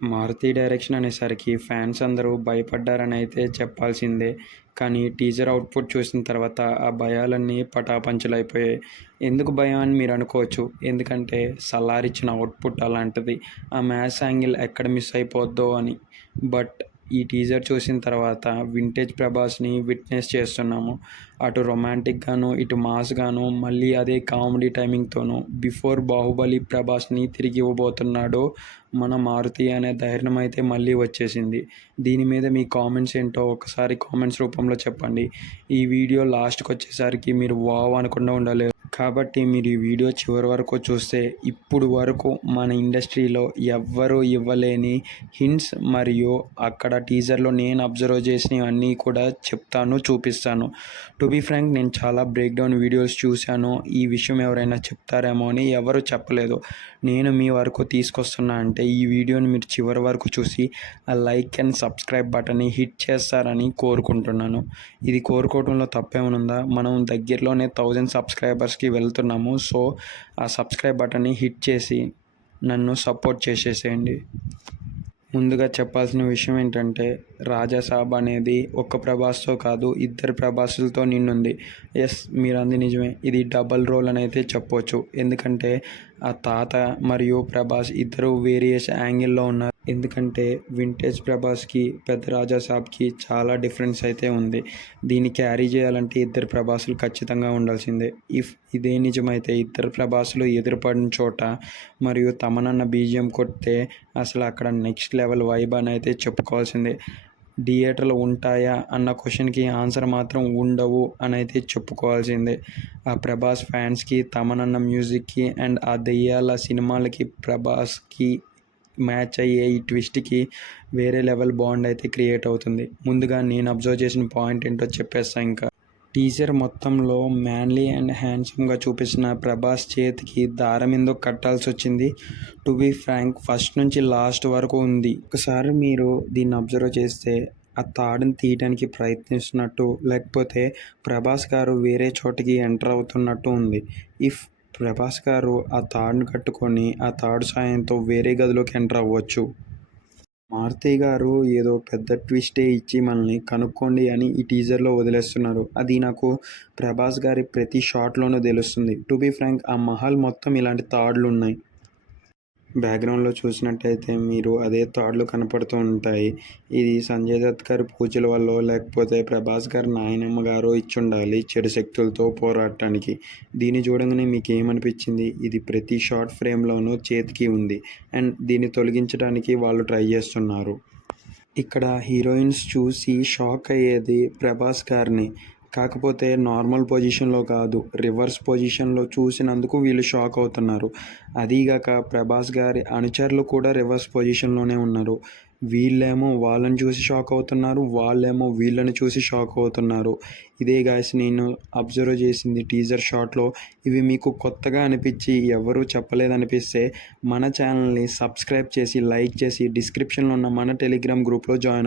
Maruti direction అనేసరికి fans అందరూ భయపడ్డారని అయితే చెప్పాల్సిందే. కానీ టీజర్ అవుట్‌పుట్ చూసిన తర్వాత ఆ భయాలన్నీ పటాపంచలైపోయాయి. ఎందుకు భయం అని మీరు అనుకోవచ్చు. ఎందుకంటే 'సలార్' ఇచ్చిన అవుట్‌పుట్ అలాంటిది. ఆ మాస్ యాంగిల్ ఎక్కడ మిస్ అయిపోద్దో అని. బట్ ఈ టీజర్ చూసిన తర్వాత వింటేజ్ ప్రభాస్‌ని విట్‌నెస్ చేస్తున్నాము. అటు రొమాంటిక్‌గాను, ఇటు మాస్‌గాను మళ్ళీ అదే కామెడీ టైమింగ్‌తోనూ బిఫోర్ 'బాహుబలి' ప్రభాస్‌ని తిరిగి ఇవ్వబోతున్నాడు మన మారుతి అనే ధైర్యం అయితే మళ్ళీ వచ్చేసింది. దీని మీద మీ కామెంట్స్ ఏంటో ఒకసారి కామెంట్స్ రూపంలో చెప్పండి. ఈ వీడియో లాస్ట్‌కొచ్చేసరికి మీరు వావ్ అనకుండా ఉండలేరు. కాబట్టి మీరు ఈ వీడియో చివరి వరకు చూస్తే ఇప్పుడు వరకు మన ఇండస్ట్రీలో ఎవ్వరూ ఇవ్వలేని హింట్స్ మరియు అక్కడ టీజర్‌లో నేను అబ్జర్వ్ చేసినవన్నీ కూడా చెప్తాను, చూపిస్తాను. టు బీ ఫ్రాంక్ నేను చాలా బ్రేక్ డౌన్ వీడియోస్ చూశాను. ఈ విషయం ఎవరైనా చెప్తారేమో అని ఎవరు చెప్పలేదు. నేను మీ వరకు తీసుకొస్తున్నా అంటే ఈ వీడియోని మీరు చివరి వరకు చూసి ఆ లైక్ అండ్ సబ్స్క్రైబ్ బటన్ని హిట్ చేస్తారని కోరుకుంటున్నాను. ఇది కోరుకోవడంలో తప్పేమనుందా? మనం దగ్గరలోనే 1000 సబ్స్క్రైబర్స్‌కి వెళ్తున్నాము. సో, ఆ సబ్స్క్రైబ్ బటన్ని హిట్ చేసి నన్ను సపోర్ట్ చేసేసేయండి. ముందుగా చెప్పాల్సిన విషయం ఏంటంటే 'రాజాసాబ్' అనేది ఒక్క ప్రభాస్‌తో కాదు, ఇద్దరు ప్రభాసులతో నిండుంది. యెస్, మీరంది నిజమే. ఇది డబుల్ రోల్ అని అయితే చెప్పొచ్చు. ఎందుకంటే ఆ తాత మరియు ప్రభాస్ ఇద్దరు వేరియేస్ యాంగిల్‌లో ఉన్నారు. ఎందుకంటే వింటేజ్ ప్రభాస్‌కి, పెద్ద రాజాసాబ్‌కి చాలా డిఫరెన్స్ అయితే ఉంది. దీన్ని క్యారీ చేయాలంటే ఇద్దరు ప్రభాసులు ఖచ్చితంగా ఉండాల్సిందే. ఇఫ్ ఇదే నిజమైతే ఇద్దరు ప్రభాసులు ఎదురుపడిన చోట మరియు తమనన్న బీజీఎం కొడితే అసలు అక్కడ నెక్స్ట్ లెవెల్ వైబ్ అని అయితే చెప్పుకోవాల్సిందే. థియేటర్లు ఉంటాయా అన్న క్వశ్చన్‌కి ఆన్సర్ మాత్రం ఉండవు అని అయితే చెప్పుకోవాల్సిందే. ఆ ప్రభాస్ ఫ్యాన్స్‌కి, తమనన్న మ్యూజిక్‌కి అండ్ ఆ దెయ్యాల సినిమాలకి ప్రభాస్‌కి మ్యాచ్ అయ్యే ఈ ట్విస్ట్‌కి వేరే లెవెల్ బాండ్ అయితే క్రియేట్ అవుతుంది. ముందుగా నేను అబ్జర్వ్ చేసిన పాయింట్ ఏంటో చెప్పేస్తా ఇంకా. టీజర్ మొత్తంలో మ్యాన్లీ అండ్ హ్యాండ్సమ్‌గా చూపించిన ప్రభాస్ చేతికి దారం ఎందుకు కట్టాల్సొచ్చింది? టు బీ ఫ్రాంక్ ఫస్ట్ నుంచి లాస్ట్ వరకు ఉంది. ఒకసారి మీరు దీన్ని అబ్జర్వ్ చేస్తే ఆ తాడుని తీయడానికి ప్రయత్నిస్తున్నట్టు, లేకపోతే ప్రభాస్ గారు వేరే చోటికి ఎంటర్ అవుతున్నట్టు ఉంది. ఇఫ్ ప్రభాస్ గారు ఆ తాడుని కట్టుకొని ఆ తాడు సాయంతో వేరే గదిలోకి ఎంటర్ అవ్వచ్చు. మారుతి గారు ఏదో పెద్ద ట్విస్టే ఇచ్చి మనల్ని కనుక్కోండి అని ఈ టీజర్‌లో వదిలేస్తున్నారు. అది నాకు ప్రభాస్ గారి ప్రతి షాట్‌లోనూ తెలుస్తుంది. టు బీ ఫ్రాంక్ ఆ మహల్ మొత్తం ఇలాంటి తాడులున్నాయి. బ్యాక్‌గ్రౌండ్‌లో చూసినట్టయితే మీరు అదే తాడులు కనపడుతూ ఉంటాయి. ఇది సంజయ్ దత్ గారి పూజల వల్లో, లేకపోతే ప్రభాస్ గారి నాయనమ్మ గారో ఇచ్చుండాలి చెడు శక్తులతో పోరాడటానికి. దీన్ని చూడంగానే మీకేమనిపించింది? ఇది ప్రతి షార్ట్ ఫ్రేమ్‌లోనూ చేతికి ఉంది. అండ్ దీన్ని తొలగించడానికి వాళ్ళు ట్రై చేస్తున్నారు. ఇక్కడ హీరోయిన్స్ చూసి షాక్ అయ్యేది ప్రభాస్ గారిని. కాకపోతే నార్మల్ పొజిషన్‌లో కాదు, రివర్స్ పొజిషన్‌లో చూసినందుకు వీళ్ళు షాక్ అవుతున్నారు. అదీగాక ప్రభాస్ గారి అనుచరులు కూడా రివర్స్ పొజిషన్‌లోనే ఉన్నారు. వీళ్ళేమో వాళ్ళని చూసి షాక్ అవుతున్నారు. వాళ్ళేమో వీళ్ళని చూసి షాక్ అవుతున్నారు. ఇదే గాయ్స్ నేను అబ్జర్వ్ చేసింది టీజర్ షాట్‌లో. ఇవి మీకు కొత్తగా అనిపించి ఎవరు చెప్పలేదనిపిస్తే మన ఛానల్‌ని సబ్స్క్రైబ్ చేసి, లైక్ చేసి డిస్క్రిప్షన్‌లో ఉన్న మన టెలిగ్రామ్ గ్రూప్‌లో జాయిన్ అవ్వండి.